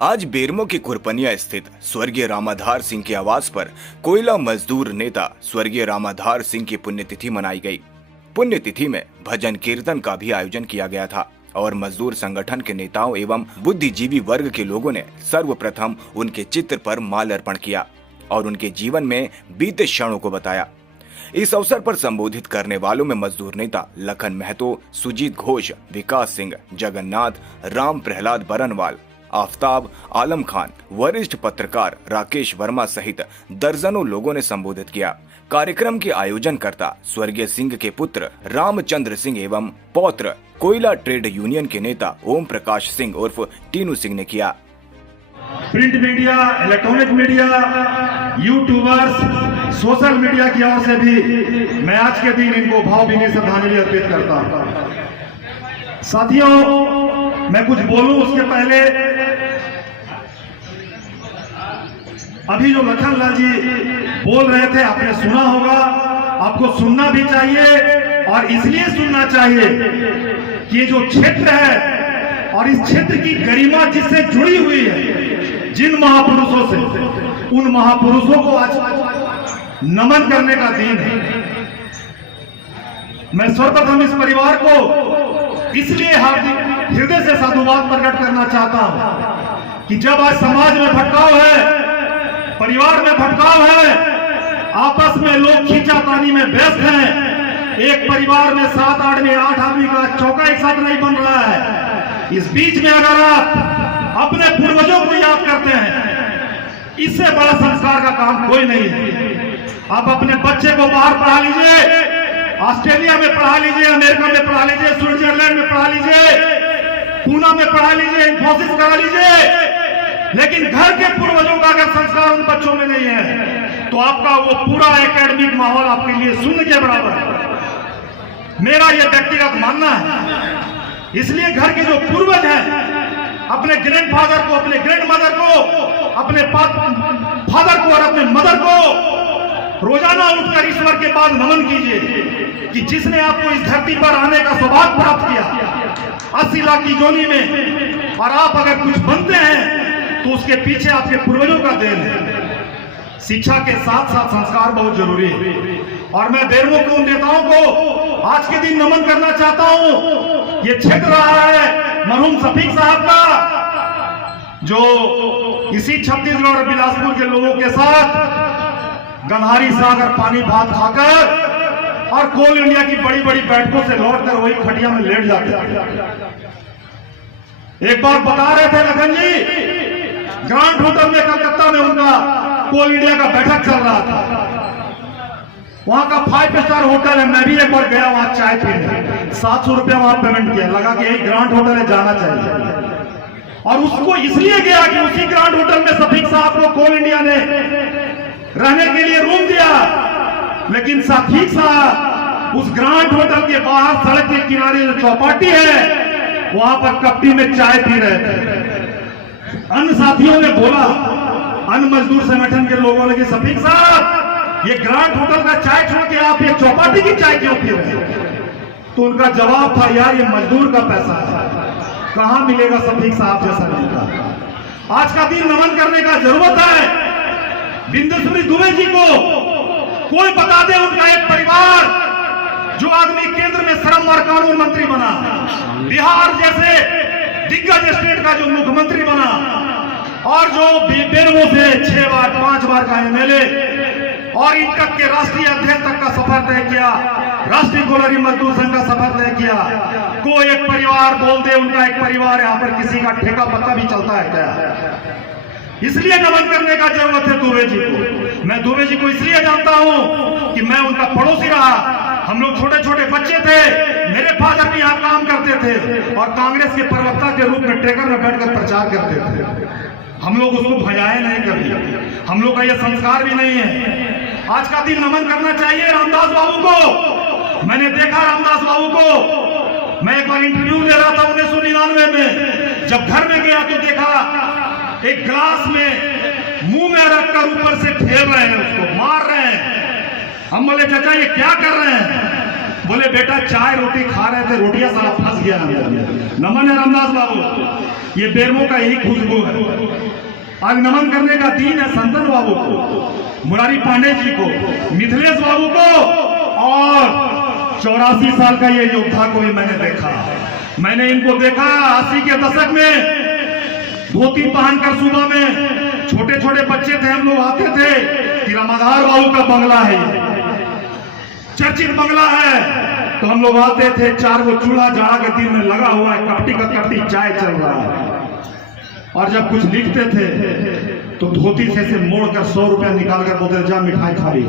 आज बेरमो की कुरपनिया स्थित स्वर्गीय रामाधार सिंह के आवास पर कोयला मजदूर नेता स्वर्गीय रामाधार सिंह की पुण्यतिथि मनाई गई। पुण्यतिथि में भजन कीर्तन का भी आयोजन किया गया था और मजदूर संगठन के नेताओं एवं बुद्धिजीवी वर्ग के लोगों ने सर्वप्रथम उनके चित्र पर माल्यार्पण किया और उनके जीवन में बीते क्षणों को बताया। इस अवसर पर संबोधित करने वालों में मजदूर नेता लखन महतो, सुजीत घोष, विकास सिंह, जगन्नाथ, राम प्रहलाद बरनवाल, आफ्ताब, आलम खान, वरिष्ठ पत्रकार राकेश वर्मा सहित दर्जनों लोगों ने संबोधित किया। कार्यक्रम के आयोजनकर्ता स्वर्गीय सिंह के पुत्र रामचंद्र सिंह एवं पौत्र कोयला ट्रेड यूनियन के नेता ओम प्रकाश सिंह उर्फ टीनू सिंह ने किया। Print media, electronic media, YouTubers, social media की ओर से भी मैं आज के दिन इनको भावभीनी श्रद्धांजलि अर्पित करता हूं। साथियों, मैं कुछ बोलूं उसके पहले अभी जो लखन लाल जी बोल रहे थे आपने सुना होगा, आपको सुनना भी चाहिए और इसलिए सुनना चाहिए कि ये जो क्षेत्र है और इस क्षेत्र की गरिमा जिससे जुड़ी हुई है, जिन महापुरुषों से, उन महापुरुषों को आज नमन करने का दिन है। मैं सर्वप्रथम इस परिवार को इसलिए हार्दिक हृदय से साधुवाद प्रकट करना चाहता हूं कि जब आज समाज में भटकाव है, परिवार में भटकाव है, आपस में लोग खींचातानी में व्यस्त हैं, एक परिवार में 7 आदमी 8 आदमी का चौका एक साथ नहीं बन रहा है। इस बीच में अगर आप अपने पूर्वजों को याद करते हैं, इससे बड़ा संस्कार का काम कोई नहीं है। आप अपने बच्चे को बाहर पढ़ा लीजिए, ऑस्ट्रेलिया में पढ़ा लीजिए, अमेरिका में पढ़ा लीजिए, स्विट्जरलैंड में पढ़ा लीजिए, पूना में पढ़ा लीजिए, इंफोसिस करा लीजिए, लेकिन घर के पूर्वजों का अगर संस्कार उन बच्चों में नहीं है तो आपका वो पूरा एकेडमिक माहौल आपके लिए शून्य के बराबर है। मेरा ये व्यक्तिगत मानना है। इसलिए घर के जो पूर्वज हैं, अपने ग्रैंडफादर को, अपने ग्रैंड मदर को, अपने फादर को और अपने मदर को रोजाना उठकर ईश्वर के पास नमन कीजिए कि जिसने आपको इस धरती पर आने का सौभाग्य प्राप्त किया 80 लाख की जोनी में, और आप अगर कुछ बनते हैं तो उसके पीछे आपके पूर्वजों का देन है। शिक्षा के साथ साथ संस्कार बहुत जरूरी है और मैं बेरमो के उन नेताओं को आज के दिन नमन करना चाहता हूं। ये क्षेत्र रहा है मरहूम शफीक साहब का, जो इसी छत्तीसगढ़ और बिलासपुर के लोगों के साथ गंधारी सागर पानी भात खाकर और कोल इंडिया की बड़ी बड़ी बैठकों से लौटकर वही खटिया में लेट जाते थे। एक बार बता रहे थे लखन जी, ग्रांट होटल में कलकत्ता में उनका कोल इंडिया का बैठक चल रहा था। वहां का 5 स्टार होटल है, मैं भी एक बार गया वहां चाय पीने, 700 रुपया वहां पेमेंट किया, लगा कि एक ग्रांट होटल है, जाना चाहिए। और उसको इसलिए गया कि उसी ग्रांट होटल में शफीक साहब को कोल इंडिया ने रहने के लिए रूम दिया, लेकिन शफीक साहब उस ग्रांट होटल के बाहर सड़क के किनारे जो चौपाटी है वहां पर कपटी में चाय पी रहे थे। अन्य साथियों ने बोला, अन्य मजदूर संगठन के लोगों ने कि शफीक साहब ये ग्रांट होटल का चाय छोड़ के आप ये चौपाटी की चाय क्यों पी रहे हैं? तो उनका जवाब था, यार ये मजदूर का पैसा है, कहां मिलेगा शफीक साहब जैसा नेता। आज का दिन नमन करने का जरूरत है बिंदेश्वरी दुबे जी को। कोई बता दे उनका एक परिवार जो आदमी केंद्र में श्रम और कानून मंत्री बना, बिहार जैसे दिग्गज स्टेट का जो मुख्यमंत्री बना और जो बेरमो से 6 बार 5 बार का एमएलए और इन तक के राष्ट्रीय अध्यक्ष तक का सफर तय किया, राष्ट्रीय गोलरी मजदूर संघ का सफर तय किया। कोई एक परिवार बोल दे उनका एक परिवार यहां पर किसी का ठेका पत्ता भी चलता है क्या? इसलिए नमन करने का जरूरत है दुबे जी को। मैं दुबे जी को इसलिए जानता हूं कि मैं उनका पड़ोसी रहा, हम लोग छोटे छोटे बच्चे थे, मेरे फादर भी यहाँ काम करते थे और कांग्रेस के प्रवक्ता के रूप में ट्रेकर में बैठकर प्रचार करते थे। हम लोग उसको भजाए नहीं कभी, हम लोग का ये संस्कार भी नहीं है। आज का दिन नमन करना चाहिए रामदास बाबू को। मैंने देखा रामदास बाबू को, मैं एक बार इंटरव्यू ले रहा था 1999 में, जब घर में गया तो देखा एक गिलास में मुंह में रखकर ऊपर से फेर रहे हैं, उसको मार रहे हैं। हम बोले चाचा ये क्या कर रहे हैं? बोले बेटा चाय रोटी खा रहे थे, रोटियां साला फंस गया अंदर में। नमन है रामदास बाबू, ये बेरमो का यही खुशबू है। आज नमन करने का दिन है संतन बाबू को, मुरारी पांडे जी को, मिथिलेश बाबू को, और 84 साल का ये योद्धा को भी मैंने देखा। मैंने इनको देखा 80 के दशक में धोती पहनकर सुबह में, छोटे छोटे बच्चे थे हम लोग, आते थे कि रामाधार बाबू का बंगला है, चर्चित बंगला है, तो हम लोग आते थे, 4 गो चूल्हा जाड़ा के दिन में लगा हुआ है, कपटी का कपटी चाय चल रहा है, और जब कुछ लिखते थे तो धोती से मोड़ कर 100 रुपया निकाल कर बोलते जा मिठाई खा ली।